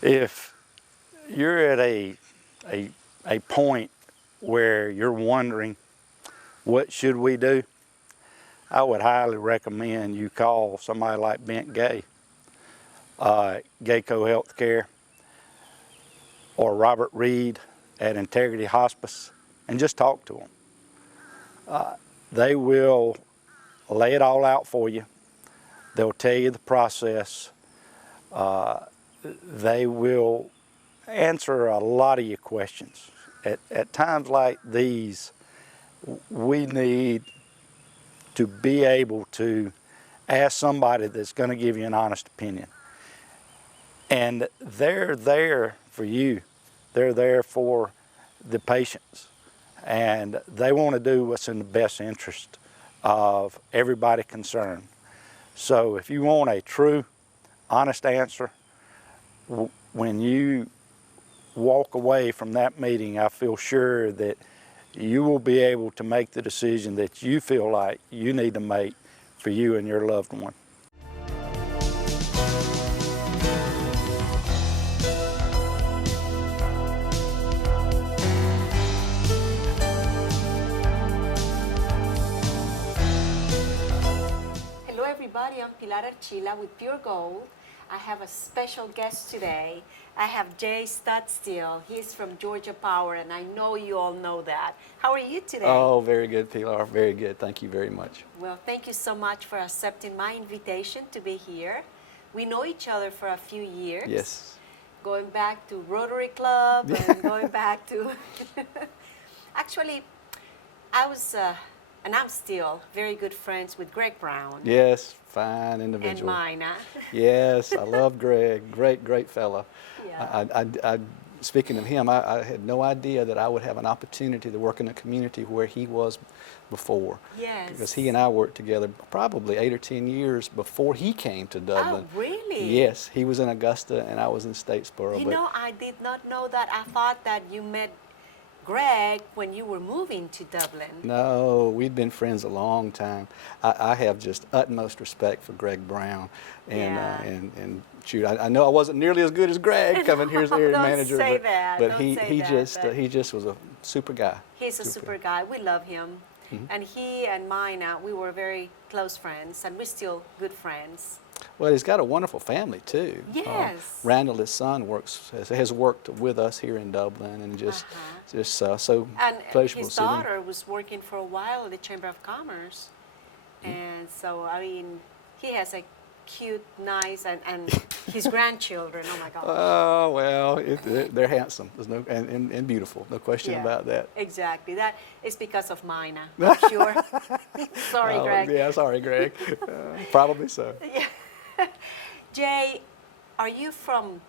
If you're at a point where you're wondering, what should we do? I would highly recommend you call somebody like Bent Gay, Gayco Healthcare, or Robert Reed at Integrity Hospice, and just talk to them. They will lay it all out for you. They'll tell you the process. They will answer a lot of your questions. At times like these, we need to be able to ask somebody that's going to give you an honest opinion. And they're there for you. They're there for the patients. And they want to do what's in the best interest of everybody concerned. So if you want a true, honest answer, when you walk away from that meeting, I feel sure that you will be able to make the decision that you feel like you need to make for you and your loved one. Hello everybody, I'm Pilar Archila with Pure Gold. I have a special guest today. I have Jay Studstill. He's from Georgia Power, and I know you all know that. How are you today? Oh, very good, Pilar. Very good. Thank you very much. Well, thank you so much for accepting my invitation to be here. We know each other for a few years. Yes. Going back to Rotary Club and going back to... Actually, I was, and I'm still, very good friends with Greg Brown. Yes, fine individual. And Mina. Yes, I love Greg. Great fella. Yeah. Speaking of him, I had no idea that I would have an opportunity to work in a community where he was before. Yes. Because he and I worked together probably 8 or 10 years before he came to Dublin. Oh, really? Yes, he was in Augusta and I was in Statesboro. You know, I did not know that. I thought that you met Greg when you were moving to Dublin. No, we'd been friends a long time. I have just utmost respect for Greg Brown, and Yeah. and shoot, I know I wasn't nearly as good as Greg coming here as area Don't manager, say but, that. but Don't he say that, just but- he just was a super guy. He's a super guy. We love him. And he and Mina, we were very close friends, and we're still good friends. Well, he's got a wonderful family too. Yes. Randall, his son, has worked with us here in Dublin, and just so And pleasurable his to see him. daughter was working for a while at the Chamber of Commerce. And so, I mean, he has a cute, nice, and his grandchildren, oh my God. Oh well, they're handsome. There's no and beautiful. No question Yeah, about that. Exactly. That is because of Mina, I'm sure. Sorry, Oh, Greg. yeah, sorry, Greg. Probably so. Jay, are you from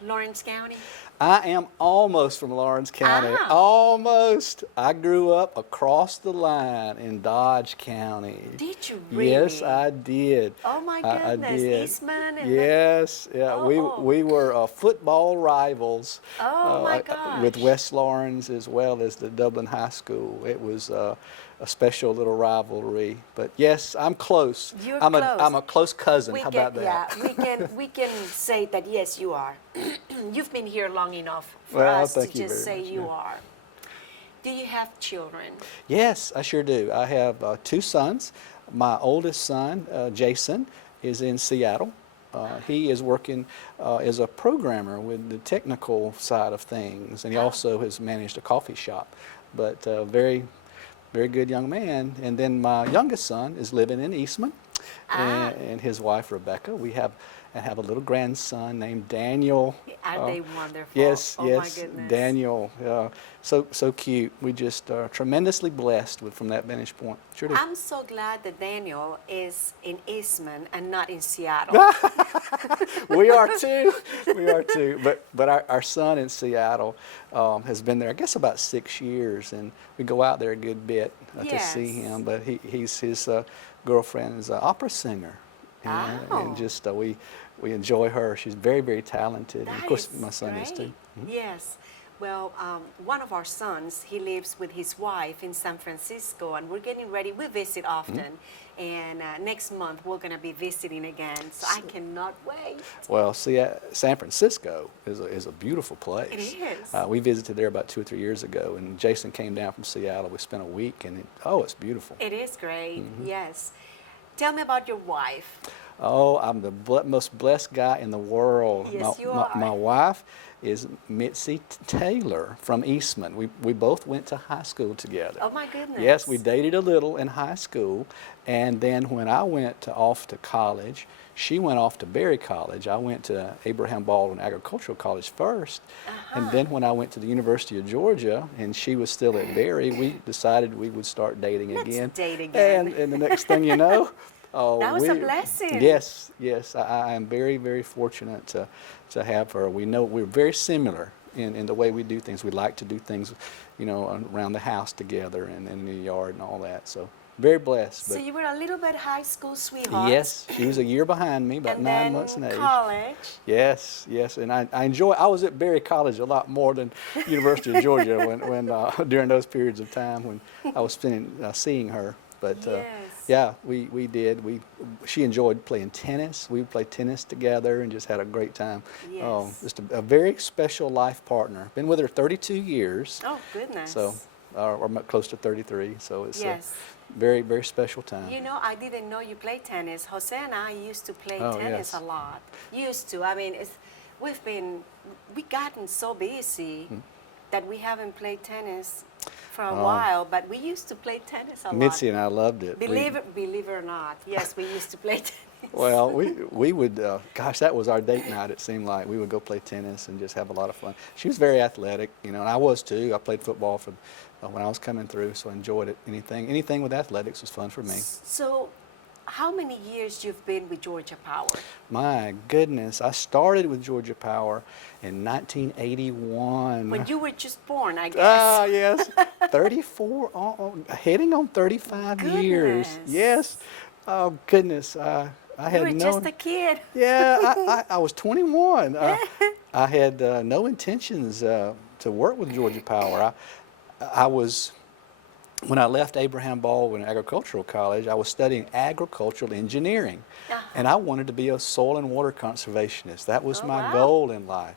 Lawrence County? I am almost from Lawrence County. Ah. Almost. I grew up across the line in Dodge County. Did you really? Yes, I did. Oh my I goodness, did. Eastman and Yes, yeah. Oh. We were football rivals. Oh my gosh. With West Lawrence as well as the Dublin High School. It was a special little rivalry. But yes, I'm close. You're I'm close. I'm a close cousin. we How can, about that? Yeah, we can say that yes, you are. You've been here long enough for Well, us to thank you just say very much, you yeah. are. Do you have children? Yes, I sure do. I have 2 sons. My oldest son, Jason, is in Seattle. He is working as a programmer with the technical side of things, and he also has managed a coffee shop. But very good young man. And then my youngest son is living in Eastman, and his wife Rebecca. We have a little grandson named Daniel. Are they wonderful? Yes, oh yes, my goodness. Daniel. So cute. We just are tremendously blessed from that vantage point. Sure do. I'm so glad that Daniel is in Eastman and not in Seattle. We are too. We are too. But our son in Seattle has been there, I guess, about 6 years, and we go out there a good bit to see Yes. him. But his girlfriend is an opera singer, and Oh. just we enjoy her. She's very talented. And of That course, is my son is too. great. Yes. Well, one of our sons, he lives with his wife in San Francisco, and we're getting ready. We visit often, and next month we're going to be visiting again. So I cannot wait. Well, see, San Francisco is a beautiful place. It is. We visited there about 2 or 3 years ago, and Jason came down from Seattle. We spent a week, and it's beautiful. It is great. Yes. Tell me about your wife. Oh, I'm the most blessed guy in the world. Yes, you are. My wife is Mitzi Taylor from Eastman. We both went to high school together. Oh my goodness. Yes, we dated a little in high school, and then when I went off to college, she went off to Berry College. I went to Abraham Baldwin Agricultural College first, and then when I went to the University of Georgia, and she was still at Berry, we decided we would start dating again. Let's date again. And the next thing you know, that was a blessing. Yes, yes. I am very, very fortunate to have her. We know we're very similar in the way we do things. We like to do things, around the house together and in the yard and all that. So very blessed. So But you were a little bit high school sweetheart. yes, she was a year behind me, about and 9 then months in age. college. Yes, yes, and I was at Berry College a lot more than University of Georgia when during those periods of time when I was seeing her. But Yes. yeah, we did. She enjoyed playing tennis. We would play tennis together and just had a great time. Yes. Just a very special life partner. Been with her 32 years. Oh, goodness. So, or close to 33. So it's Yes. a very, very special time. You know, I didn't know you played tennis. Jose and I used to play Oh, tennis yes. a lot. Used to. I mean, we've gotten so busy that we haven't played tennis for a while, but we used to play tennis a lot. Mitzi and I loved it. Believe it or not, yes, we used to play tennis. Well, we would, gosh, that was our date night, it seemed like. We would go play tennis and just have a lot of fun. She was very athletic, and I was too. I played football when I was coming through, so I enjoyed it. Anything with athletics was fun for me. So, how many years you've been with Georgia Power? My goodness, I started with Georgia Power in 1981. When you were just born, I guess. Ah, yes, 34, heading on 35 years. Goodness. Yes, oh goodness, I You had were no. just a kid. Yeah, I was 21. I had no intentions to work with Georgia Power. When I left Abraham Baldwin Agricultural College, I was studying agricultural engineering, and I wanted to be a soil and water conservationist. That was my goal in life.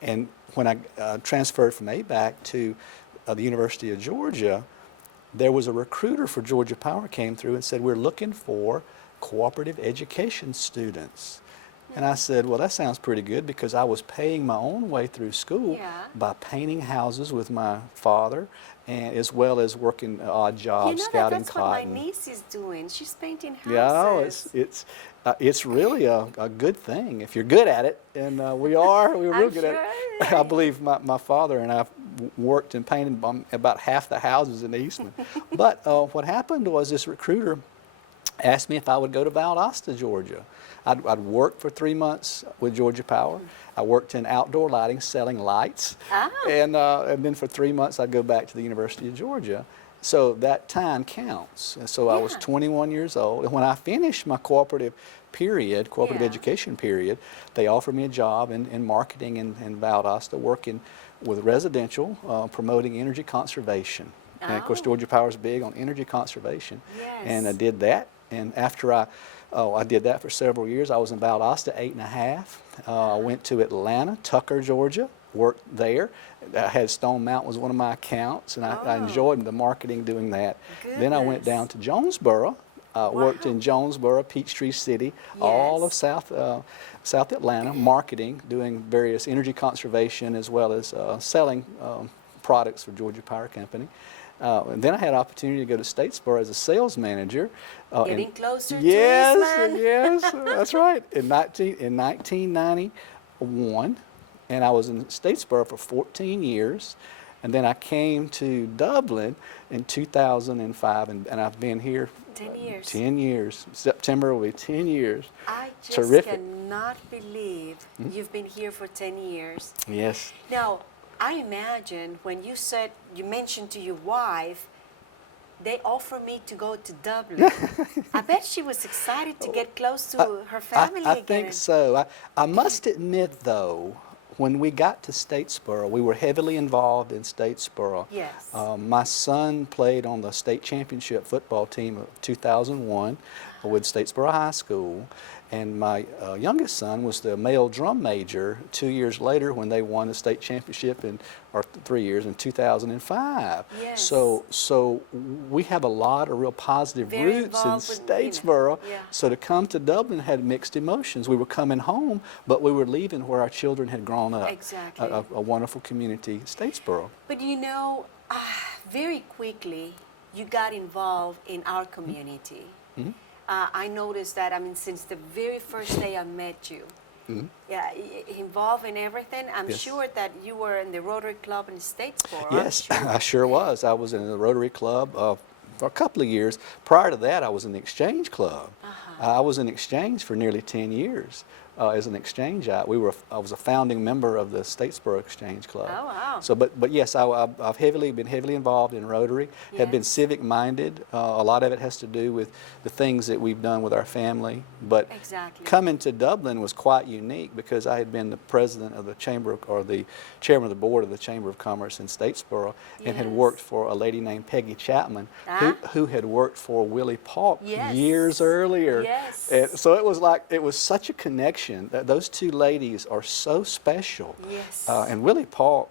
And when I transferred from ABAC to the University of Georgia, there was a recruiter for Georgia Power came through and said, "We're looking for cooperative education students." And I said, well, that sounds pretty good, because I was paying my own way through school by painting houses with my father, and as well as working odd jobs, scouting that's cotton. what my niece is doing. She's painting houses. Yeah, it's really a good thing if you're good at it, and we were real good at it. I believe my father and I worked and painted about half the houses in Eastman. But what happened was this recruiter asked me if I would go to Valdosta, Georgia. I'd worked for 3 months with Georgia Power. I worked in outdoor lighting, selling lights. And then for 3 months, I'd go back to the University of Georgia. So that time counts. And so I was 21 years old. And when I finished my cooperative education period, they offered me a job in marketing in Valdosta, working with residential, promoting energy conservation. And of course, Georgia Power is big on energy conservation. Yes. And I did that. And after I did that for several years. I was in Valdosta 8.5. I went to Atlanta, Tucker, Georgia, worked there. I had Stone Mountain was one of my accounts, and I enjoyed the marketing doing that. Goodness. Then I went down to Jonesboro, worked in Jonesboro, Peachtree City, all of South Atlanta, marketing, doing various energy conservation as well as selling products for Georgia Power Company. And then I had an opportunity to go to Statesboro as a sales manager. Getting closer to Yes, Eastman. yes, that's right. In 1991, and I was in Statesboro for 14 years. And then I came to Dublin in 2005, and I've been here 10 years. 10 years. September will be 10 years. I just Terrific. cannot believe you've been here for 10 years. Yes. Now, I imagine when you mentioned to your wife, they offered me to go to Dublin. I bet she was excited to get close to her family I again. think so. I must admit, though, when we got to Statesboro, we were heavily involved in Statesboro. Yes. My son played on the state championship football team of 2001 with Statesboro High School, and my youngest son was the male drum major 2 years later when they won the state championship or 3 years in 2005. Yes. So we have a lot of real positive Very roots in involved with, Statesboro. yeah. So to come to Dublin had mixed emotions. We were coming home, but we were leaving where our children had grown up. Exactly. A wonderful community, Statesboro. But you know, very quickly you got involved in our community. Mm-hmm. I noticed that, I mean, since the very first day I met you, Mm-hmm. yeah, involved in everything. I'm Yes. sure that you were in the Rotary Club in Statesboro. Yes, I'm sure. I sure was. I was in the Rotary Club for a couple of years. Prior to that, I was in the Exchange Club. I was in Exchange for nearly 10 years as an exchange. I was a founding member of the Statesboro Exchange Club. Oh, wow. So, but yes, I've been heavily involved in Rotary. Have been Yes. civic minded. A lot of it has to do with the things that we've done with our family. But Exactly. coming to Dublin was quite unique because I had been the president of the chamber, or the chairman of the board of the Chamber of Commerce in Statesboro, and had Yes. worked for a lady named Peggy Chapman, Ah. who had worked for Willie Paulk Yes. years earlier. Yes. And so it was such a connection. That those two ladies are so special. Yes. And Willie Paulk,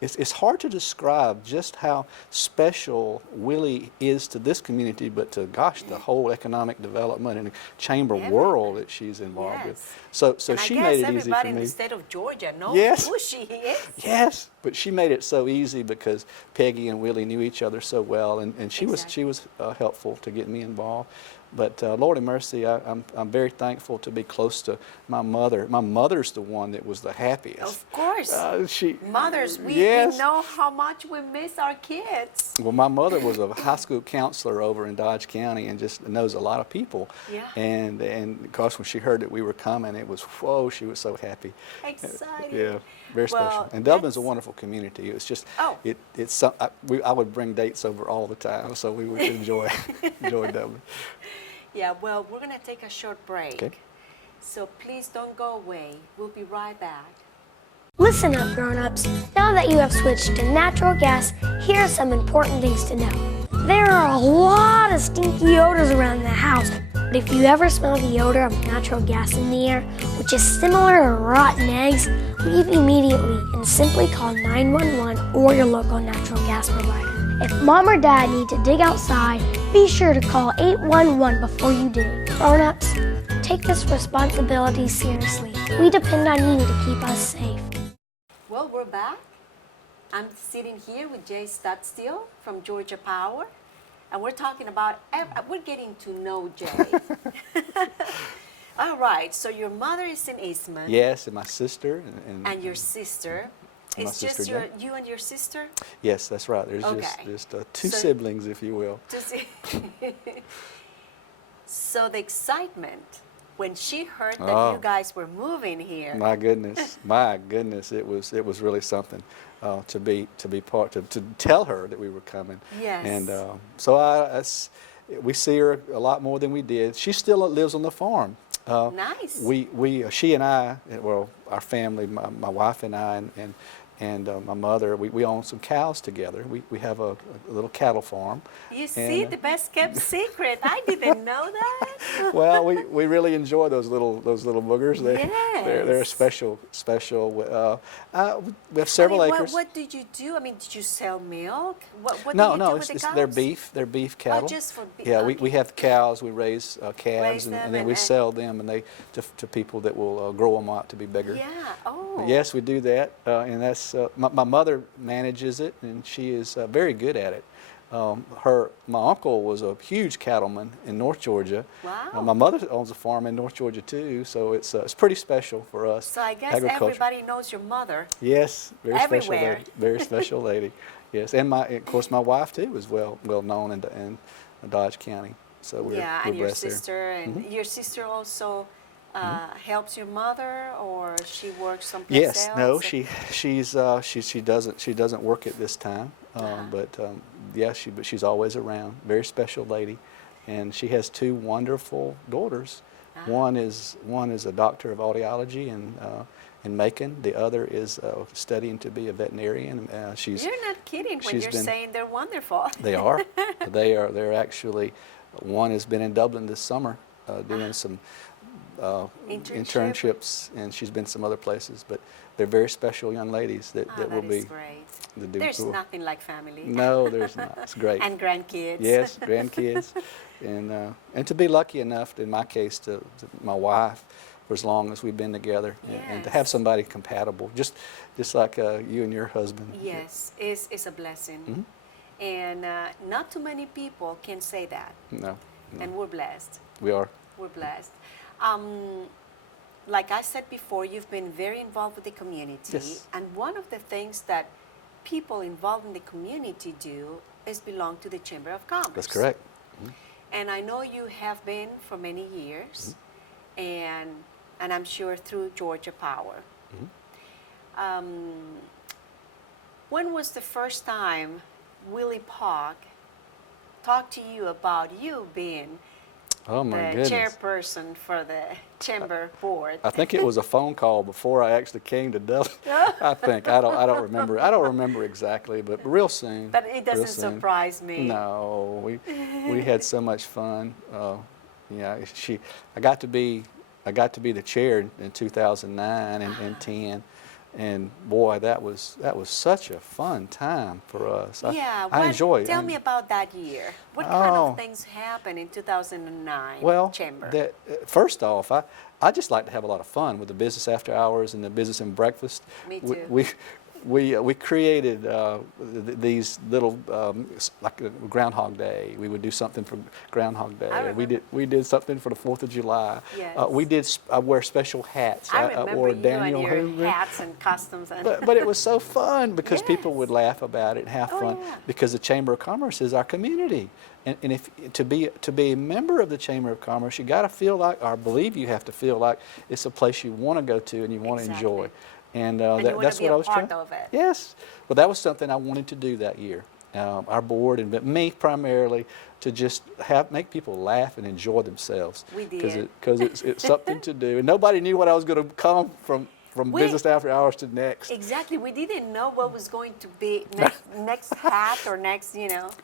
it's hard to describe just how special Willie is to this community, but to, gosh, the whole economic development and chamber Everything. world that she's involved with. Yes. So And she I made guess it easy everybody for in me. the state of Georgia knows Yes. who she is. Yes, but she made it so easy because Peggy and Willie knew each other so well, and she Exactly. was helpful to get me involved. But Lord have mercy, I'm very thankful to be close to my mother. My mother's the one that was the happiest. Of course. She Mothers, we yes. know how much we miss our kids. Well, my mother was a high school counselor over in Dodge County and just knows a lot of people. Yeah. And of course, when she heard that we were coming, it was, whoa, she was so happy. Excited. Yeah, very Well, special. And Dublin's a that's- wonderful community. It's just, Oh. I would bring dates over all the time, so we would enjoy Dublin. Yeah, well, we're going to take a short break. Okay. So please don't go away. We'll be right back. Listen up, grown-ups. Now that you have switched to natural gas, here are some important things to know. There are a lot of stinky odors around the house, but if you ever smell the odor of natural gas in the air, which is similar to rotten eggs, leave immediately and simply call 911 or your local natural gas provider. If mom or dad need to dig outside, be sure to call 811 before you do. Grown-ups, take this responsibility seriously. We depend on you to keep us safe. Well, we're back. I'm sitting here with Jay Studstill from Georgia Power, and we're talking about, we're getting to know Jay. All right, so your mother is in Eastman. Yes, and my sister. And your sister. And my It's just sister, you and your sister? Yes, that's right. There's Okay. just two So- siblings, if you will. To see. So the excitement when she heard that Oh. you guys were moving here. My goodness, it was really something to be part to tell her that we were coming. Yes. And so we see her a lot more than we did. She still lives on the farm. Nice. She and I, well, our family, my wife and I, and my mother, we own some cows together. We have a little cattle farm. You see, and, the best kept secret. I didn't know that. Well, we really enjoy those little boogers. They're Yes. special. We have several I mean, acres. What did you do? I mean, did you sell milk? What No, do you do with the cows? they're beef cattle. just for beef, Yeah, okay. we have cows. We raise calves, Raise them and then we and- sell them, and to people that will grow them out to be bigger. Yeah. Oh. Yes, we do that, and that's my mother manages it, and she is very good at it. My uncle was a huge cattleman in North Georgia. Wow. My mother owns a farm in North Georgia too, so it's pretty special for us. So I guess agriculture. everybody knows your mother. Yes, very special Everywhere. lady. Very special lady. Yes, and of course my wife too is well known in Dodge County. So we're And your blessed there. sister, and your sister also helps your mother, or she works someplace Yes, else? no, or- she doesn't work at this time, but she's always around. Very special lady, and she has two wonderful daughters. One is a doctor of audiology in Macon. The other is studying to be a veterinarian. You're not kidding when you're been, saying they're wonderful. They are. They're actually, one has been in Dublin this summer doing some internships, and she's been some other places. But they're very special young ladies that will be. Great. The There's nothing like family. No, there's not. It's great. And grandkids. Yes, grandkids, and to be lucky enough, in my case, to my wife, for as long as we've been together, and to have somebody compatible, just like you and your husband. Yes, it's a blessing. Mm-hmm. And not too many people can say that. No. And we're blessed. We are. We're blessed. Like I said before, you've been very involved with the community. Yes. And one of the things that people involved in the community do is belong to the Chamber of Commerce. That's correct. Mm-hmm. And I know you have been for many years, mm-hmm. and I'm sure through Georgia Power. Mm-hmm. When was the first time Willie Park talked to you about you being the chairperson for the chamber board? I think it was a phone call before I actually came to Dublin. I think I don't remember. I don't remember exactly, but real soon. But it doesn't surprise me. No, we had so much fun. Yeah, I got to be the chair in 2009 and 10. And boy, that was such a fun time for us. I enjoyed it. Tell me about that year. What kind of things happened in 2009 Chamber? Well, first off, I just like to have a lot of fun with the business after hours and the business and breakfast. Me too. We created these little like Groundhog Day. We would do something for Groundhog Day. We did something for the 4th of July. Yes. I wear special hats. I remember you and your hats and costumes. But it was so fun because people would laugh about it and have fun yeah. because the Chamber of Commerce is our community. And if to be a member of the Chamber of Commerce, you got to feel like, or I believe you have to feel like it's a place you want to go to and you want to enjoy. And that's what I was trying. Of it. Yes, well, that was something I wanted to do that year. Our board and me primarily to just make people laugh and enjoy themselves. We did because it's something to do, and nobody knew what I was going to come from business after hours to next. Exactly, we didn't know what was going to be next hat or next,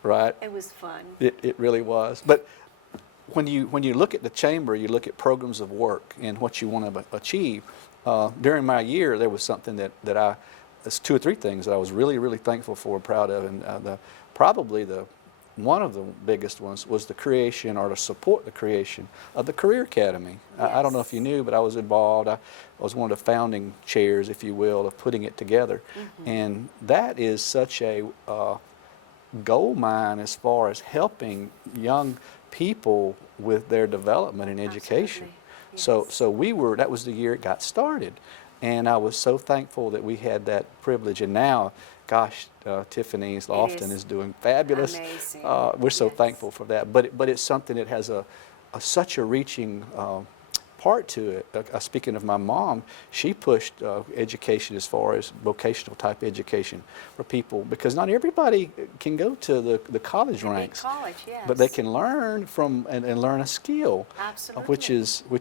Right. It was fun. It really was, but. When you look at the chamber, you look at programs of work and what you want to achieve. During my year, there was something there's 2 or 3 things that I was really, really thankful for and proud of. And one of the biggest ones was the creation, or to support the creation, of the Career Academy. Yes. I don't know if you knew, but I was involved. I was one of the founding chairs, if you will, of putting it together. Mm-hmm. And that is such a gold mine as far as helping young people with their development and education. Yes. So that was the year it got started, and I was so thankful that we had that privilege. And now, gosh, Tiffany's Lofton is doing fabulous. Amazing. We're so thankful for that. But it's something that has such a reaching part to it. Speaking of my mom, she pushed education as far as vocational type education for people, because not everybody can go to the college ranks. College, yes. But they can learn from and learn a skill, Absolutely. which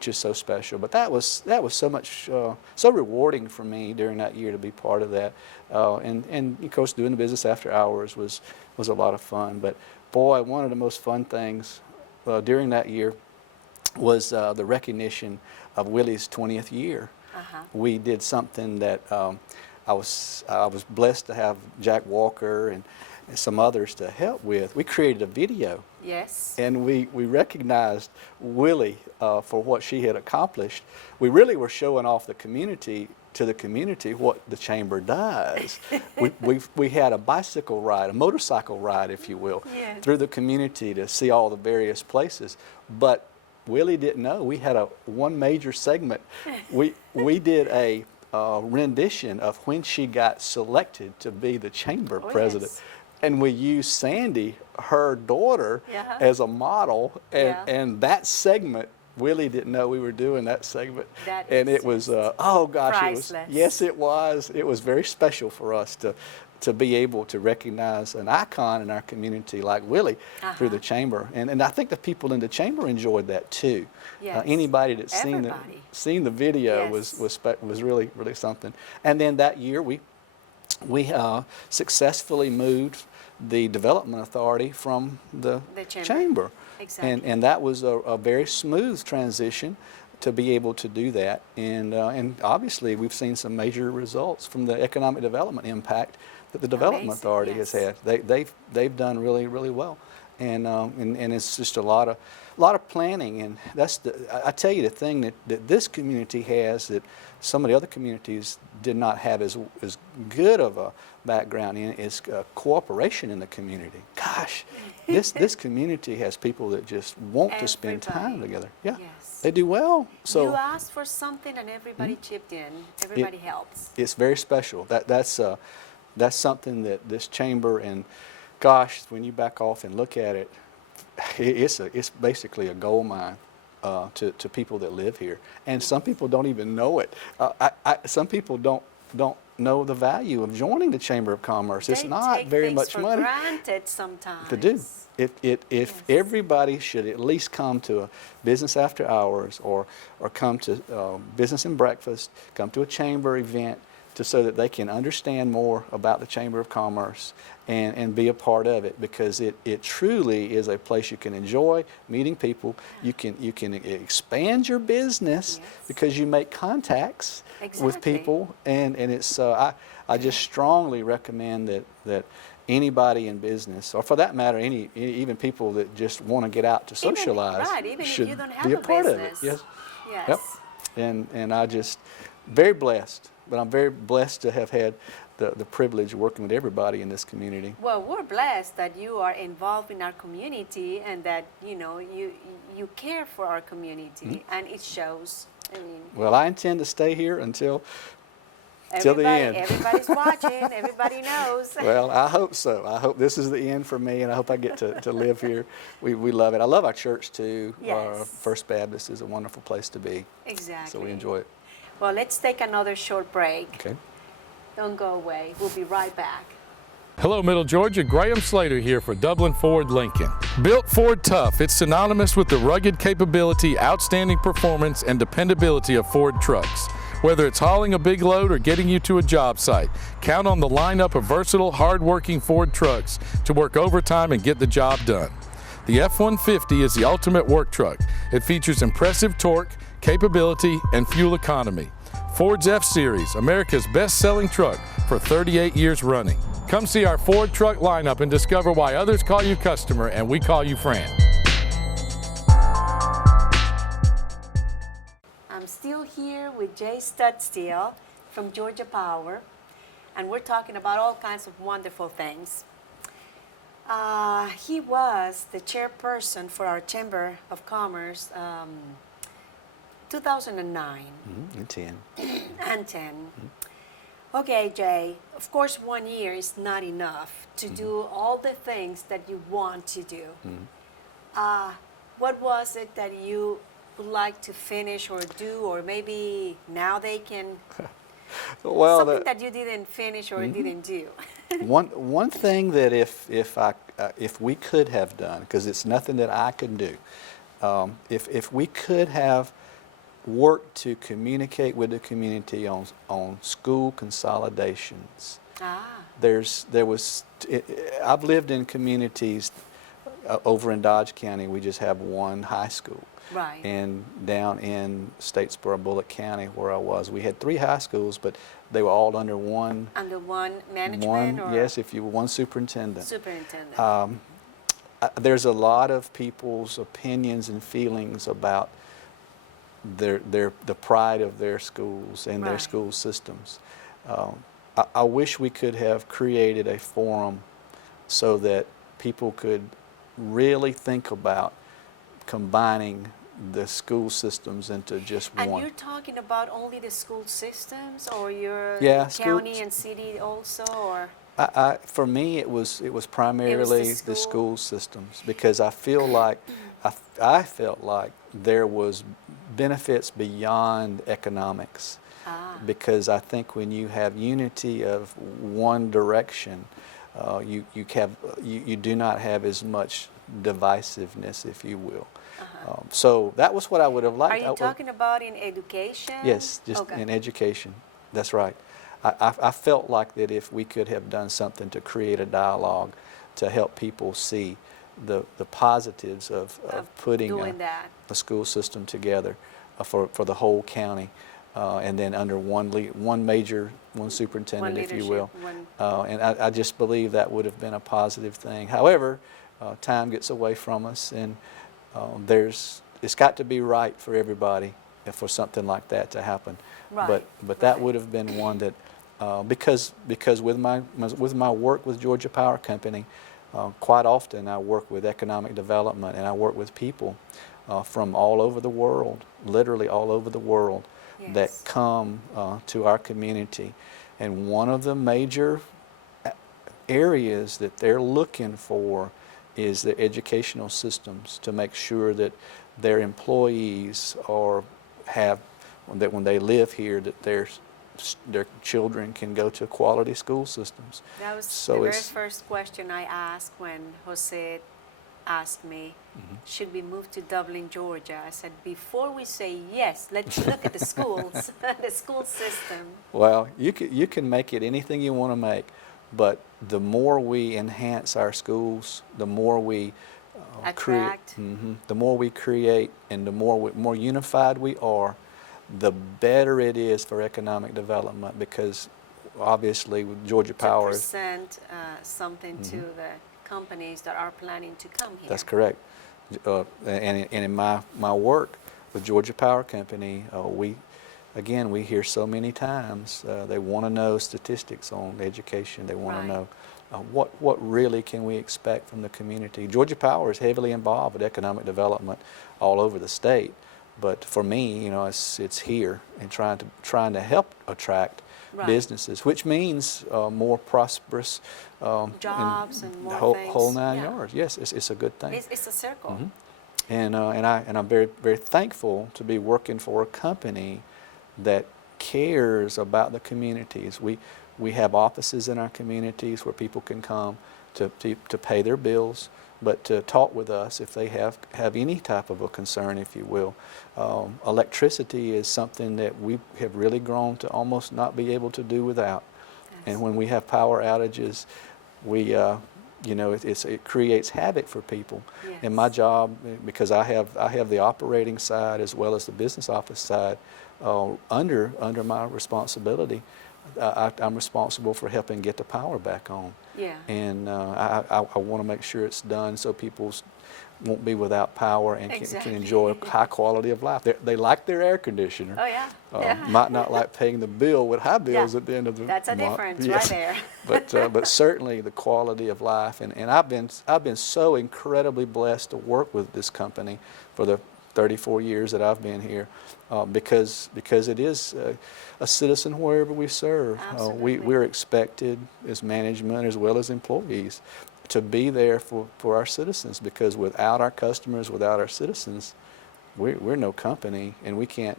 is so special. But that was so much so rewarding for me during that year to be part of that, and of course doing the business after hours was a lot of fun. But boy, one of the most fun things during that year was the recognition of Willie's 20th year. Uh-huh. We did something that I was blessed to have Jack Walker and some others to help with. We created a video. Yes. And we recognized Willie for what she had accomplished. We really were showing off to the community what the chamber does. we had a bicycle ride, a motorcycle ride, if you will, yes. through the community to see all the various places. But Willie didn't know we had one major segment. We did a rendition of when she got selected to be the chamber president. Yes. And we used Sandy, her daughter, as a model, and that segment Willie didn't know we were doing that segment. That And is it was, just oh gosh, it was, priceless. yes, it was. It was very special for us to be able to recognize an icon in our community like Willie through the chamber. And I think the people in the chamber enjoyed that too. Yes. Anybody that's Everybody. seen the video Yes. was really, really something. And then that year we successfully moved the development authority from the chamber. Exactly. And that was a very smooth transition to be able to do that. And obviously we've seen some major results from the economic development impact that the development Amazing, authority yes. has had. They've done really, really well. And it's just a lot of planning, and I tell you, the thing that this community has that some of the other communities did not have as good of a background in is cooperation in the community. Gosh, this community has people that just want to spend time Everybody. together. Yeah, Yes. they do well. So you asked for something and everybody chipped in. Everybody helps. it's very special. That's something that this chamber, and gosh, when you back off and look at it, it's basically a gold mine to people that live here, and some people don't even know it. Some people don't know the value of joining the Chamber of Commerce. It's not very much money. They take things for granted sometimes. To do. If everybody should at least come to a business after hours or come to business and breakfast, come to a chamber event so that they can understand more about the Chamber of Commerce and be a part of it, because it truly is a place you can enjoy meeting people. You can expand your business because you make contacts with people, and it's I just strongly recommend that anybody in business, or for that matter, even people that just want to get out to socialize, even should if you don't have be a a part business. of it. Yes. Yes. Yep. And I just very blessed, but I'm very blessed to have had the privilege of working with everybody in this community. Well, we're blessed that you are involved in our community and that you care for our community, and it shows. I mean, Well, I intend to stay here until the end. Everybody's watching. Everybody knows. Well, I hope so. I hope this is the end for me, and I hope I get to live here. We love it. I love our church too. Yes. First Baptist is a wonderful place to be. Exactly. So we enjoy it. Well, let's take another short break. Okay. Don't go away. We'll be right back. Hello, Middle Georgia. Graham Slater here for Dublin Ford Lincoln. Built Ford Tough, it's synonymous with the rugged capability, outstanding performance, and dependability of Ford trucks. Whether it's hauling a big load or getting you to a job site, count on the lineup of versatile, hard-working Ford trucks to work overtime and get the job done. The F-150 is the ultimate work truck. It features impressive torque, capability, and fuel economy. Ford's F-Series, America's best-selling truck for 38 years running. Come see our Ford truck lineup and discover why others call you customer and we call you friend. I'm still here with Jay Studstill from Georgia Power, and we're talking about all kinds of wonderful things. He was the chairperson for our Chamber of Commerce 2009 And 10. and 10. Okay, Jay, of course 1 year is not enough to do all the things that you want to do. What was it that you would like to finish or do, or maybe now they can, Well, something that you didn't finish or didn't do? one thing that if we could have done, because it's nothing that I can do, if we could have worked to communicate with the community on school consolidations. I've lived in communities over in Dodge County. We just have one high school. Right. And down in Statesboro, Bullock County, where I was, we had 3 high schools, but they were all under one. Under one management or? Yes, if you were one superintendent. Superintendent. There's a lot of people's opinions and feelings about the pride of their schools and their Right. school systems. I wish we could have created a forum so that people could really think about combining the school systems into just And one. you're talking about only the school systems, or your Yeah, county schools. and city also, or? For me, it was primarily the school. school systems, because I feel like I felt like there was benefits beyond economics. Because I think when you have unity of one direction, you do not have as much divisiveness, if you will. So that was what I would have liked. Are you talking about in education? Yes, just Okay. in education. That's right. I felt like that if we could have done something to create a dialogue to help people see the positives of putting doing a school system together for the whole county, and then under one superintendent, if you will. And I just believe that would have been a positive thing. However, time gets away from us, and it's got to be right for everybody for something like that to happen. Right. But that would have been one that, because with my work with Georgia Power Company, quite often I work with economic development, and I work with people from all over the world, literally all over the world, Yes. that come to our community. And one of the major areas that they're looking for is the educational systems, to make sure that their employees that when they live here, that their children can go to quality school systems. That was So the very it's- first question I asked when Jose asked me, should we move to Dublin, Georgia? I said, before we say yes, let's look at the schools, the school system. Well, you can make it anything you want to make, but the more we enhance our schools, the more we Attract. the more we create, and the more unified we are, the better it is for economic development. Because obviously with Georgia To Power, present something to the companies that are planning to come here. that's correct. And in my work with Georgia Power Company, we hear so many times they want to know statistics on education. They want Right. to know what really can we expect from the community. Georgia Power is heavily involved with economic development all over the state, but for me, it's here and trying to help attract Right. businesses, which means more prosperous Jobs and more whole things. nine Yeah. yards. Yes, it's a good thing. It's a circle. And I'm very, very thankful to be working for a company that cares about the communities. We have offices in our communities where people can come to pay their bills, but to talk with us if they have any type of a concern, if you will. Electricity is something that we have really grown to almost not be able to do without. And when we have power outages, it creates havoc for people. Yes. And my job, because I have the operating side as well as the business office side under my responsibility, I'm responsible for helping get the power back on. Yeah. And I want to make sure it's done so people won't be without power and Exactly. can enjoy a high quality of life. They like their air conditioner. Oh, yeah. Yeah. Might not like paying the bill with high bills Yeah. at the end of the That's a month. difference Yeah. right there. But certainly the quality of life, and I've been so incredibly blessed to work with this company for the 34 years that I've been here, because it is a citizen wherever we serve. Absolutely. We're expected as management as well as employees to be there for our citizens, because without our customers, without our citizens, we're no company, and we can't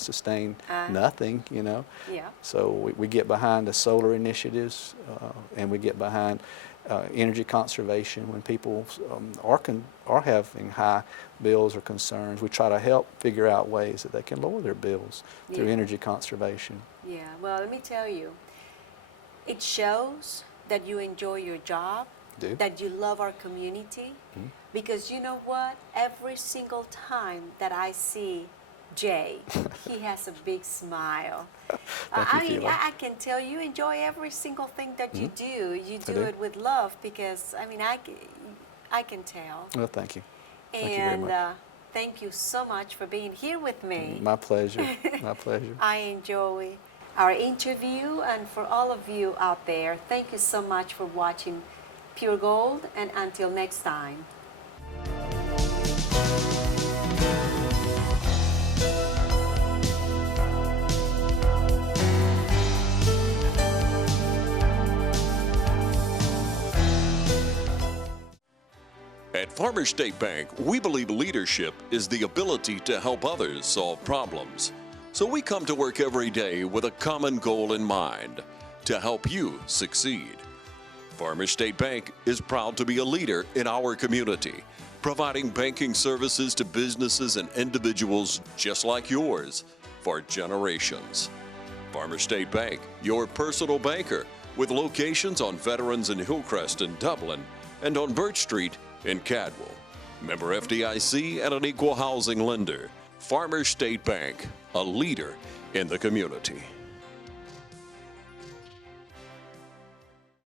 sustain nothing, Yeah. So we get behind the solar initiatives, and we get behind energy conservation. When people are having high bills or concerns, we try to help figure out ways that they can lower their bills through Yeah. energy conservation. Yeah. Well, let me tell you, it shows that you enjoy your job, Do. that you love our community, because you know what? Every single time that I see Jay, he has a big smile. Thank you, I mean, Sheila. I can tell you enjoy every single thing that you do. You do do. it with love, because I mean, I can tell. Well, thank you. Thank you very And much. thank you so much for being here with me. My pleasure. My pleasure. I enjoy our interview, and for all of you out there, thank you so much for watching Pure Gold, and until next time. At Farmers State Bank, we believe leadership is the ability to help others solve problems. So we come to work every day with a common goal in mind, to help you succeed. Farmers State Bank is proud to be a leader in our community, providing banking services to businesses and individuals just like yours for generations. Farmers State Bank, your personal banker, with locations on Veterans in Hillcrest and Dublin and on Birch Street in Cadwell. Member FDIC and an equal housing lender. Farmers State Bank, a leader in the community.